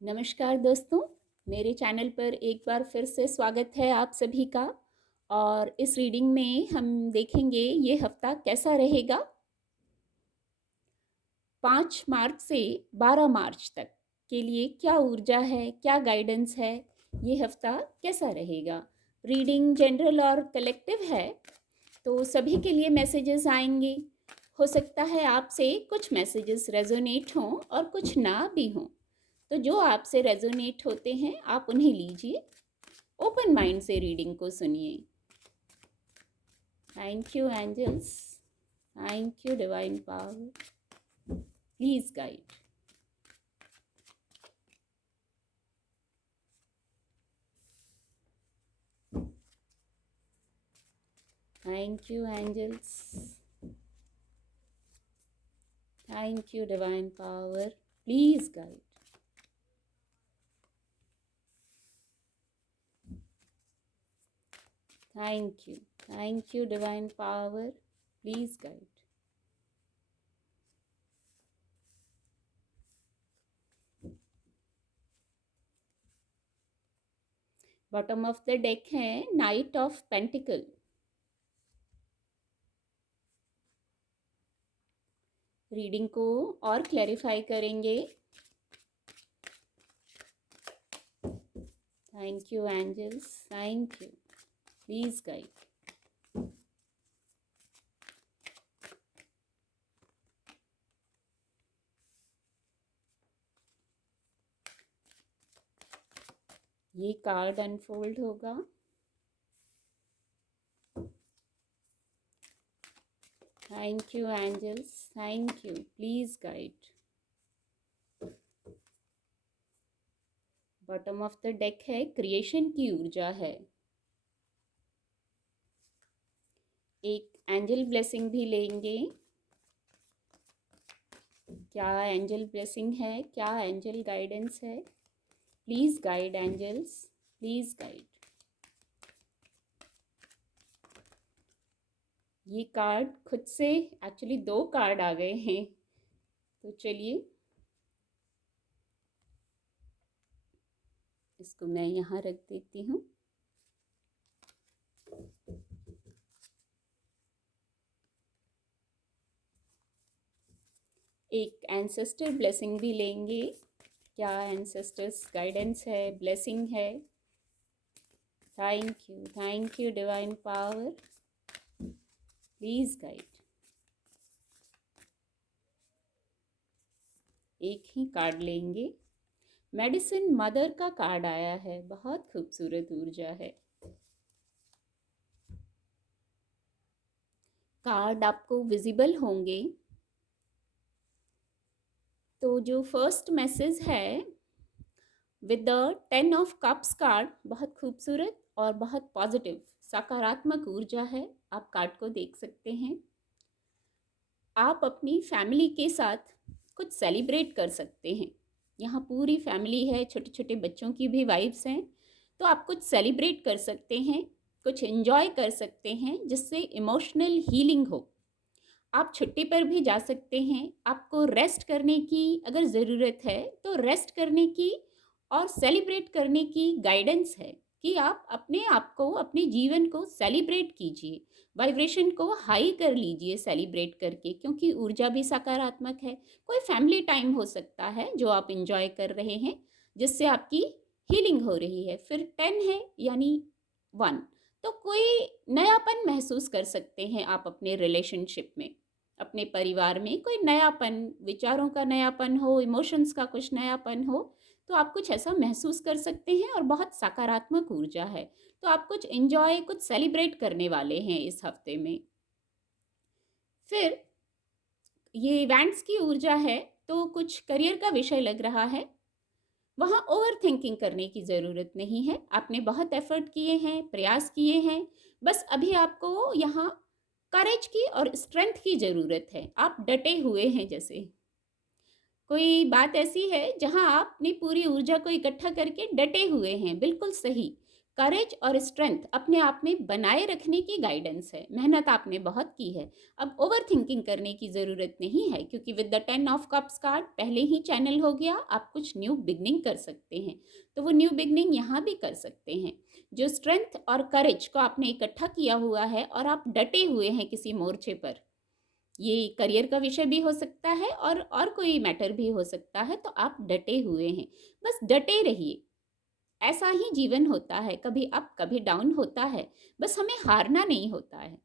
नमस्कार दोस्तों, मेरे चैनल पर एक बार फिर से स्वागत है आप सभी का। और इस रीडिंग में हम देखेंगे ये हफ्ता कैसा रहेगा। 5 मार्च से 12 मार्च तक के लिए क्या ऊर्जा है, क्या गाइडेंस है, ये हफ्ता कैसा रहेगा। रीडिंग जनरल और कलेक्टिव है, तो सभी के लिए मैसेजेस आएंगे। हो सकता है आपसे कुछ मैसेजेस रेजोनेट हों और कुछ ना भी हों, तो जो आपसे रेजोनेट होते हैं आप उन्हें लीजिए। ओपन माइंड से रीडिंग को सुनिए। Thank you angels, thank you divine power, please guide. Thank you angels, thank you divine power, please guide. Thank you divine power, please guide. Bottom of the deck है knight of pentacle. Reading को और clarify करेंगे। Thank you angels, thank you, please guide. ये card unfold होगा। Thank you angels, thank you, please guide. Bottom of the deck है creation की ऊर्जा है। एक एंजल ब्लेसिंग भी लेंगे। क्या एंजल ब्लेसिंग है, क्या एंजल गाइडेंस है, please guide angels, please guide. ये कार्ड खुद से एक्चुअली 2 कार्ड आ गए हैं, तो चलिए इसको मैं यहाँ रख देती हूँ। एक एंसेस्टर ब्लेसिंग भी लेंगे। क्या एंसेस्टर्स गाइडेंस है, ब्लेसिंग है। Thank you divine power, please guide. एक ही कार्ड लेंगे। मेडिसिन मदर का कार्ड आया है, बहुत खूबसूरत ऊर्जा है। कार्ड आपको विजिबल होंगे। तो जो फर्स्ट मैसेज है with the 10 of cups card, बहुत खूबसूरत और बहुत पॉजिटिव सकारात्मक ऊर्जा है। आप कार्ड को देख सकते हैं। आप अपनी फैमिली के साथ कुछ सेलिब्रेट कर सकते हैं। यहाँ पूरी फैमिली है, छोटे छोटे बच्चों की भी वाइफ्स हैं, तो आप कुछ सेलिब्रेट कर सकते हैं, कुछ एंजॉय कर सकते हैं जिससे इमोशनल हीलिंग हो। आप छुट्टी पर भी जा सकते हैं। आपको रेस्ट करने की अगर ज़रूरत है तो रेस्ट करने की और सेलिब्रेट करने की गाइडेंस है कि आप अपने आप को, अपने जीवन को सेलिब्रेट कीजिए, वाइब्रेशन को हाई कर लीजिए सेलिब्रेट करके, क्योंकि ऊर्जा भी सकारात्मक है। कोई फैमिली टाइम हो सकता है जो आप इंजॉय कर रहे हैं, जिससे आपकी हीलिंग हो रही है। फिर 10 है यानी 1, तो कोई नयापन महसूस कर सकते हैं आप अपने रिलेशनशिप में, अपने परिवार में कोई नयापन, विचारों का नयापन हो, इमोशंस का कुछ नयापन हो, तो आप कुछ ऐसा महसूस कर सकते हैं और बहुत सकारात्मक ऊर्जा है। तो आप कुछ एंजॉय, कुछ सेलिब्रेट करने वाले हैं इस हफ्ते में। फिर ये इवेंट्स की ऊर्जा है, तो कुछ करियर का विषय लग रहा है। वहाँ ओवर थिंकिंग करने की ज़रूरत नहीं है। आपने बहुत एफर्ट किए हैं, प्रयास किए हैं, बस अभी आपको यहाँ करेज की और स्ट्रेंथ की ज़रूरत है। आप डटे हुए हैं, जैसे कोई बात ऐसी है जहाँ आप अपनी पूरी ऊर्जा को इकट्ठा करके डटे हुए हैं, बिल्कुल सही। करेज और स्ट्रेंथ अपने आप में बनाए रखने की गाइडेंस है। मेहनत आपने बहुत की है, अब ओवर थिंकिंग करने की ज़रूरत नहीं है, क्योंकि with the 10 of cups card पहले ही चैनल हो गया। आप कुछ न्यू बिगनिंग कर सकते हैं, तो वो न्यू बिगनिंग यहाँ भी कर सकते हैं। जो स्ट्रेंथ और करेज को आपने इकट्ठा किया हुआ है और आप डटे हुए हैं किसी मोर्चे पर, ये करियर का विषय भी हो सकता है और कोई मैटर भी हो सकता है, तो आप डटे हुए हैं। बस डटे रहिए, ऐसा ही जीवन होता है, कभी अप कभी डाउन होता है, बस हमें हारना नहीं होता है।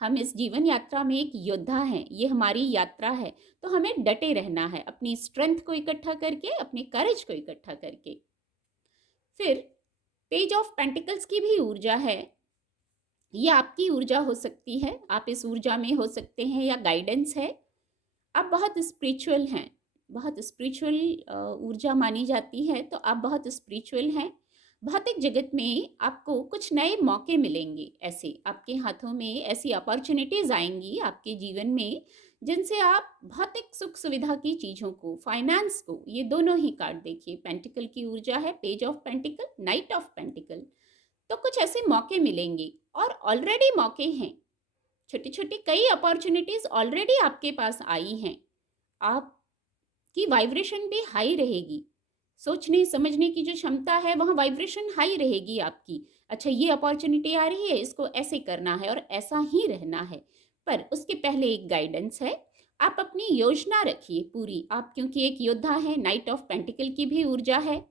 हम इस जीवन यात्रा में एक योद्धा हैं, ये हमारी यात्रा है, तो हमें डटे रहना है, अपनी स्ट्रेंथ को इकट्ठा करके, अपने करेज को इकट्ठा करके। फिर पेज ऑफ पेंटिकल्स की भी ऊर्जा है, ये आपकी ऊर्जा हो सकती है, आप इस ऊर्जा में हो सकते हैं, या गाइडेंस है। आप बहुत स्पिरिचुअल हैं, बहुत स्पिरिचुअल ऊर्जा मानी जाती है, तो आप बहुत स्पिरिचुअल हैं। भौतिक जगत में आपको कुछ नए मौके मिलेंगे, ऐसे आपके हाथों में ऐसी अपॉर्चुनिटीज़ आएंगी आपके जीवन में, जिनसे आप भौतिक सुख सुविधा की चीज़ों को, फाइनेंस को, ये दोनों ही कार्ड देखिए, पेंटिकल की ऊर्जा है, page of pentacle, night of pentacle, तो कुछ ऐसे मौके मिलेंगे और ऑलरेडी मौके हैं, छोटी छोटी कई अपॉर्चुनिटीज़ ऑलरेडी आपके पास आई हैं। आपकी वाइब्रेशन भी हाई रहेगी, सोचने समझने की जो क्षमता है वहाँ वाइब्रेशन हाई रहेगी आपकी। अच्छा, ये अपॉर्चुनिटी आ रही है, इसको ऐसे करना है और ऐसा ही रहना है। पर उसके पहले एक गाइडेंस है, आप अपनी योजना रखिए पूरी। आप क्योंकि एक योद्धा हैं, नाइट ऑफ पेंटिकल की भी ऊर्जा है,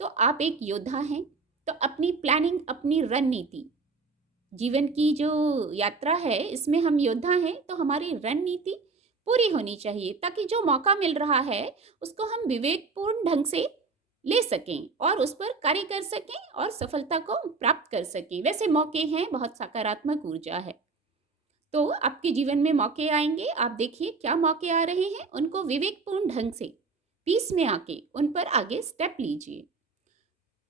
तो आप एक योद्धा हैं, तो अपनी प्लानिंग, अपनी रणनीति, जीवन की जो यात्रा है इसमें हम योद्धा हैं, तो हमारी रणनीति पूरी होनी चाहिए, ताकि जो मौका मिल रहा है उसको हम विवेकपूर्ण ढंग से ले सकें और उस पर कार्य कर सकें और सफलता को प्राप्त कर सकें। वैसे मौके हैं, बहुत सकारात्मक ऊर्जा है, तो आपके जीवन में मौके आएंगे। आप देखिए क्या मौके आ रहे हैं, उनको विवेकपूर्ण ढंग से पीस में आके उन पर आगे स्टेप लीजिए।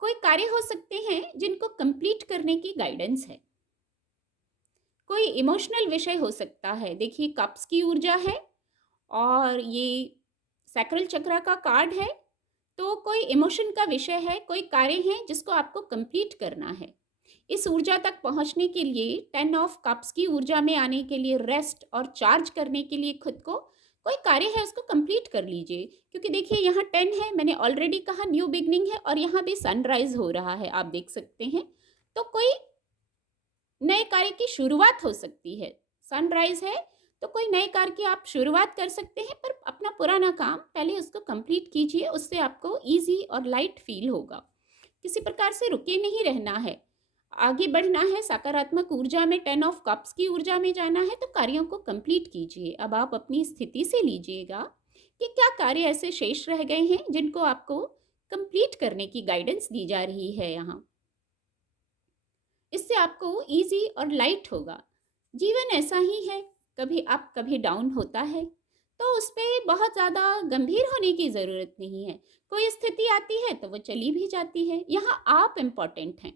कोई कार्य हो सकते हैं जिनको कंप्लीट करने की गाइडेंस है, कोई इमोशनल विषय हो सकता है। देखिए कप्स की ऊर्जा है और ये सैक्रल चक्र का कार्ड है, तो कोई इमोशन का विषय है, कोई कार्य है जिसको आपको कंप्लीट करना है। इस ऊर्जा तक पहुंचने के लिए, 10 ऑफ कप्स की ऊर्जा में आने के लिए, रेस्ट और चार्ज करने के लिए खुद को, कोई कार्य है उसको कंप्लीट कर लीजिए। क्योंकि देखिए यहाँ 10 है, मैंने ऑलरेडी कहा न्यू बिगनिंग है, और यहाँ भी सनराइज हो रहा है, आप देख सकते हैं, तो कोई नए कार्य की शुरुआत हो सकती है। सनराइज है तो कोई नए कार्य की आप शुरुआत कर सकते हैं, पर अपना पुराना काम पहले उसको कंप्लीट कीजिए, उससे आपको इजी और लाइट फील होगा। किसी प्रकार से रुके नहीं रहना है, आगे बढ़ना है, सकारात्मक ऊर्जा में, 10 ऑफ कप्स की ऊर्जा में जाना है, तो कार्यों को कंप्लीट कीजिए। अब आप अपनी स्थिति से लीजिएगा कि क्या कार्य ऐसे शेष रह गए हैं जिनको आपको कंप्लीट करने की गाइडेंस दी जा रही है यहाँ। इससे आपको इजी और लाइट होगा। जीवन ऐसा ही है, कभी अप कभी डाउन होता है, तो उस पर बहुत ज़्यादा गंभीर होने की ज़रूरत नहीं है। कोई स्थिति आती है तो वो चली भी जाती है, यहाँ आप इम्पॉर्टेंट हैं।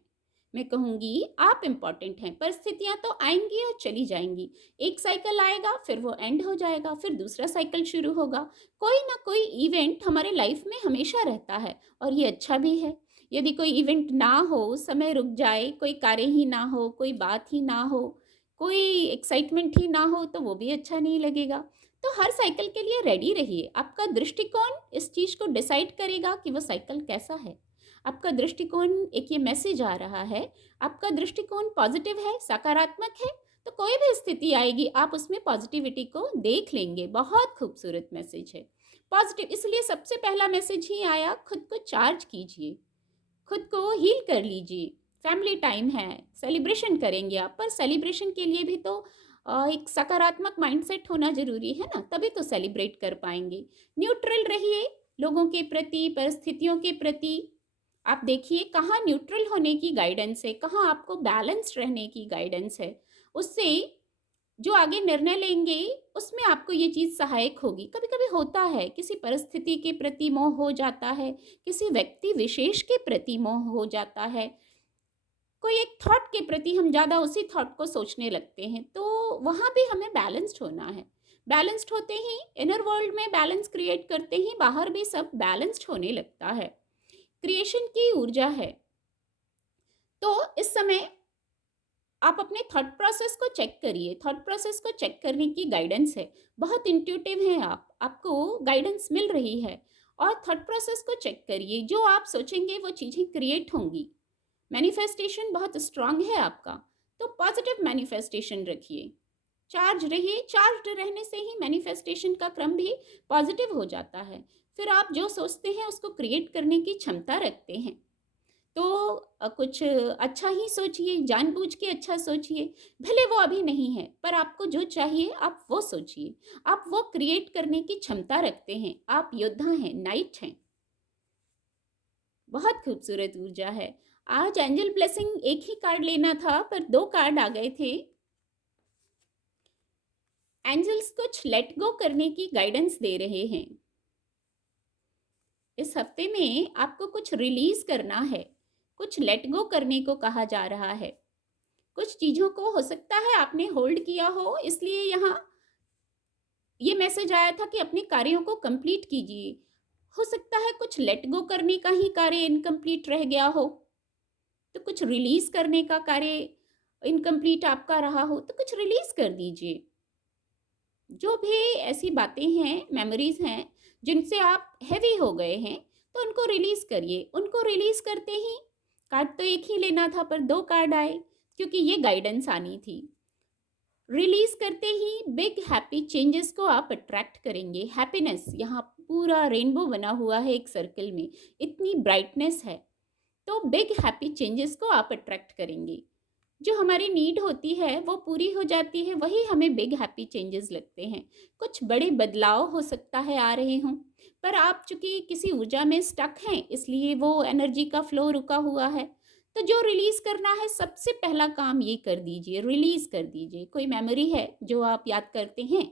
मैं कहूँगी आप इम्पॉर्टेंट हैं, परिस्थितियाँ तो आएंगी और चली जाएंगी। एक साइकिल आएगा, फिर वो एंड हो जाएगा, फिर दूसरा साइकिल शुरू होगा। कोई ना कोई इवेंट हमारे लाइफ में हमेशा रहता है, और ये अच्छा भी है। यदि कोई इवेंट ना हो, समय रुक जाए, कोई कार्य ही ना हो, कोई बात ही ना हो, कोई एक्साइटमेंट ही ना हो, तो वो भी अच्छा नहीं लगेगा। तो हर साइकिल के लिए रेडी रहिए। आपका दृष्टिकोण इस चीज़ को डिसाइड करेगा कि वो साइकिल कैसा है। आपका दृष्टिकोण, एक ये मैसेज आ रहा है, आपका दृष्टिकोण पॉजिटिव है, सकारात्मक है, तो कोई भी स्थिति आएगी आप उसमें पॉजिटिविटी को देख लेंगे। बहुत खूबसूरत मैसेज है, पॉजिटिव। इसलिए सबसे पहला मैसेज ही आया, खुद को चार्ज कीजिए, खुद को हील कर लीजिए। फैमिली टाइम है, सेलिब्रेशन करेंगे आप, पर सेलिब्रेशन के लिए भी तो एक सकारात्मक माइंडसेट होना जरूरी है ना, तभी तो सेलिब्रेट कर पाएंगे। न्यूट्रल रहिए लोगों के प्रति, परिस्थितियों के प्रति। आप देखिए कहाँ न्यूट्रल होने की गाइडेंस है, कहाँ आपको बैलेंस्ड रहने की गाइडेंस है। उससे जो आगे निर्णय लेंगे उसमें आपको ये चीज़ सहायक होगी। कभी कभी होता है किसी परिस्थिति के प्रति मोह हो जाता है, किसी व्यक्ति विशेष के प्रति मोह हो जाता है, कोई एक थॉट के प्रति हम ज़्यादा उसी थॉट को सोचने लगते हैं, तो वहाँ भी हमें बैलेंस्ड होना है। बैलेंस्ड होते ही इनर वर्ल्ड में बैलेंस क्रिएट करते ही बाहर भी सब बैलेंस्ड होने लगता है। क्रिएशन की ऊर्जा है, तो इस समय आप अपने थॉट प्रोसेस को चेक करिए। थॉट प्रोसेस को चेक करने की गाइडेंस है। बहुत इंट्यूटिव हैं आप, आपको गाइडेंस मिल रही है। और थॉट प्रोसेस को चेक करिए, जो आप सोचेंगे वो चीज़ें क्रिएट होंगी। मैनिफेस्टेशन बहुत स्ट्रांग है आपका, तो पॉजिटिव मैनिफेस्टेशन रखिए। चार्ज रहिए, चार्ज रहने से ही मैनिफेस्टेशन का क्रम भी पॉजिटिव हो जाता है। फिर आप जो सोचते हैं उसको क्रिएट करने की क्षमता रखते हैं। तो कुछ अच्छा ही सोचिए, जानबूझ के अच्छा सोचिए। भले वो अभी नहीं है, पर आपको जो चाहिए आप वो सोचिए। आप वो क्रिएट करने की क्षमता रखते हैं। आप योद्धा हैं, नाइट हैं। बहुत खूबसूरत ऊर्जा है। आज एंजल ब्लेसिंग एक ही कार्ड लेना था, पर 2 कार्ड आ गए थे। एंजल्स कुछ लेट गो करने की गाइडेंस दे रहे हैं। इस हफ्ते में आपको कुछ रिलीज करना है, कुछ लेट गो करने को कहा जा रहा है। कुछ चीज़ों को हो सकता है आपने होल्ड किया हो, इसलिए यहाँ ये मैसेज आया था कि अपने कार्यों को कंप्लीट कीजिए। हो सकता है कुछ लेट गो करने का ही कार्य इनकम्प्लीट रह गया हो, तो कुछ रिलीज करने का कार्य इनकम्प्लीट आपका रहा हो, तो कुछ रिलीज कर दीजिए। जो भी ऐसी बातें हैं, मेमोरीज हैं, जिनसे आप हैवी हो गए हैं, तो उनको रिलीज करिए। उनको रिलीज करते ही कार्ड तो एक ही लेना था, पर 2 कार्ड आए, क्योंकि ये गाइडेंस आनी थी। रिलीज करते ही बिग हैप्पी चेंजेस को आप अट्रैक्ट करेंगे। हैप्पीनेस, यहाँ पूरा रेनबो बना हुआ है एक सर्कल में, इतनी ब्राइटनेस है। तो बिग हैप्पी चेंजेस को आप अट्रैक्ट करेंगे। जो हमारी नीड होती है वो पूरी हो जाती है, वही हमें बिग हैप्पी चेंजेस लगते हैं। कुछ बड़े बदलाव हो सकता है आ रहे हों, पर आप चूंकि किसी ऊर्जा में स्टक हैं, इसलिए वो एनर्जी का फ्लो रुका हुआ है। तो जो रिलीज करना है, सबसे पहला काम ये कर दीजिए, रिलीज कर दीजिए। कोई मेमोरी है जो आप याद करते हैं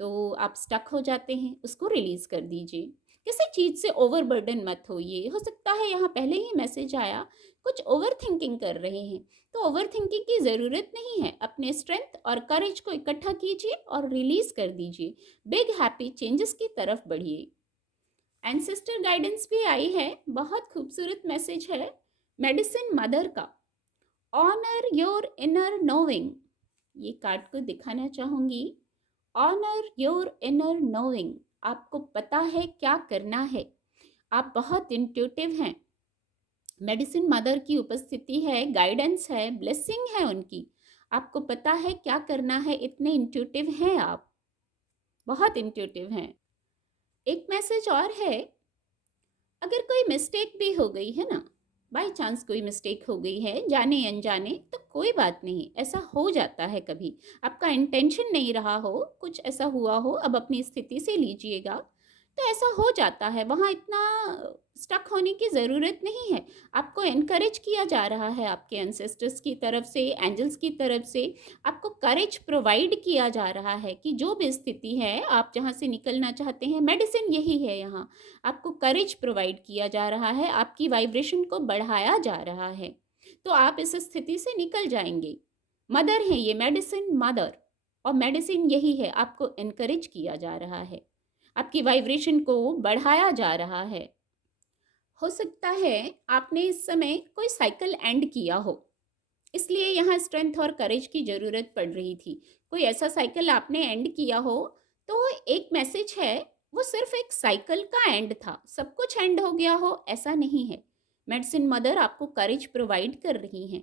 तो आप स्टक हो जाते हैं, उसको रिलीज कर दीजिए। किसी चीज़ से ओवरबर्डन मत होइए। हो सकता है यहाँ पहले ही मैसेज आया, कुछ ओवर थिंकिंग कर रहे हैं, तो ओवर थिंकिंग की ज़रूरत नहीं है। अपने स्ट्रेंथ और करेज को इकट्ठा कीजिए और रिलीज कर दीजिए। बिग हैप्पी चेंजेस की तरफ बढ़िए। एंसेस्टर गाइडेंस भी आई है, बहुत खूबसूरत मैसेज है मेडिसिन मदर का। ऑनर योर इनर नोइंग, ये कार्ड को दिखाना चाहूँगी। ऑनर योर इनर नोइंग, आपको पता है क्या करना है। आप बहुत इंट्यूटिव हैं। मेडिसिन मदर की उपस्थिति है, गाइडेंस है, ब्लेसिंग है उनकी। आपको पता है क्या करना है, इतने इंट्यूटिव हैं आप, बहुत इंट्यूटिव हैं। एक मैसेज और है, अगर कोई मिस्टेक भी हो गई है ना, बाय चांस कोई मिस्टेक हो गई है जाने अनजाने, तो कोई बात नहीं, ऐसा हो जाता है कभी। आपका इंटेंशन नहीं रहा हो, कुछ ऐसा हुआ हो, अब अपनी स्थिति से लीजिएगा, तो ऐसा हो जाता है। वहाँ इतना स्टक होने की ज़रूरत नहीं है। आपको इनकरेज किया जा रहा है आपके एंसेस्टर्स की तरफ से, एंजल्स की तरफ से। आपको करेज प्रोवाइड किया जा रहा है कि जो भी स्थिति है, आप जहाँ से निकलना चाहते हैं, मेडिसिन यही है यहाँ। आपको करेज प्रोवाइड किया जा रहा है, आपकी वाइब्रेशन को बढ़ाया जा रहा है, तो आप इस स्थिति से निकल जाएंगे। मदर है ये मेडिसिन मदर, और मेडिसिन यही है, आपको इनकरेज किया जा रहा है, आपकी वाइब्रेशन को बढ़ाया जा रहा है। हो सकता है आपने इस समय कोई साइकिल एंड किया हो, इसलिए यहाँ स्ट्रेंथ और करेज की ज़रूरत पड़ रही थी। कोई ऐसा साइकिल आपने एंड किया हो, तो एक मैसेज है, वो सिर्फ एक साइकिल का एंड था, सब कुछ एंड हो गया हो ऐसा नहीं है। मेडिसिन मदर आपको करेज प्रोवाइड कर रही हैं।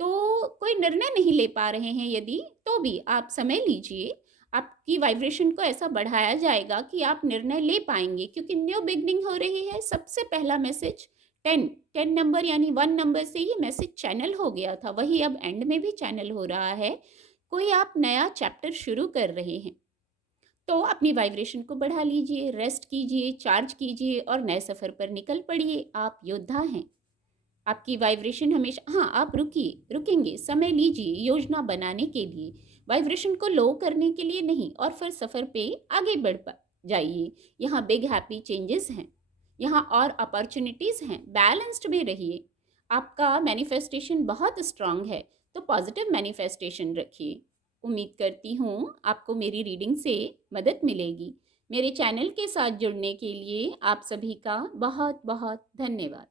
तो कोई निर्णय नहीं ले पा रहे हैं यदि, तो भी आप समय लीजिए। आपकी वाइब्रेशन को ऐसा बढ़ाया जाएगा कि आप निर्णय ले पाएंगे, क्योंकि न्यू बिगनिंग हो रही है। सबसे पहला मैसेज 10 नंबर यानी 1 नंबर से ये मैसेज चैनल हो गया था, वही अब एंड में भी चैनल हो रहा है। कोई आप नया चैप्टर शुरू कर रहे हैं, तो अपनी वाइब्रेशन को बढ़ा लीजिए, रेस्ट कीजिए, चार्ज कीजिए और नए सफ़र पर निकल पड़िए। आप योद्धा हैं। आपकी वाइब्रेशन हमेशा, हाँ आप रुकिए, रुकेंगे, समय लीजिए योजना बनाने के लिए, वाइब्रेशन को लो करने के लिए नहीं, और फिर सफ़र पे आगे बढ़ जाइए। यहाँ बिग हैप्पी चेंजेस हैं, यहाँ और अपॉर्चुनिटीज़ हैं। बैलेंस्ड में रहिए। आपका मैनिफेस्टेशन बहुत स्ट्रांग है, तो पॉजिटिव मैनिफेस्टेशन रखिए। उम्मीद करती हूँ आपको मेरी रीडिंग से मदद मिलेगी। मेरे चैनल के साथ जुड़ने के लिए आप सभी का बहुत बहुत धन्यवाद।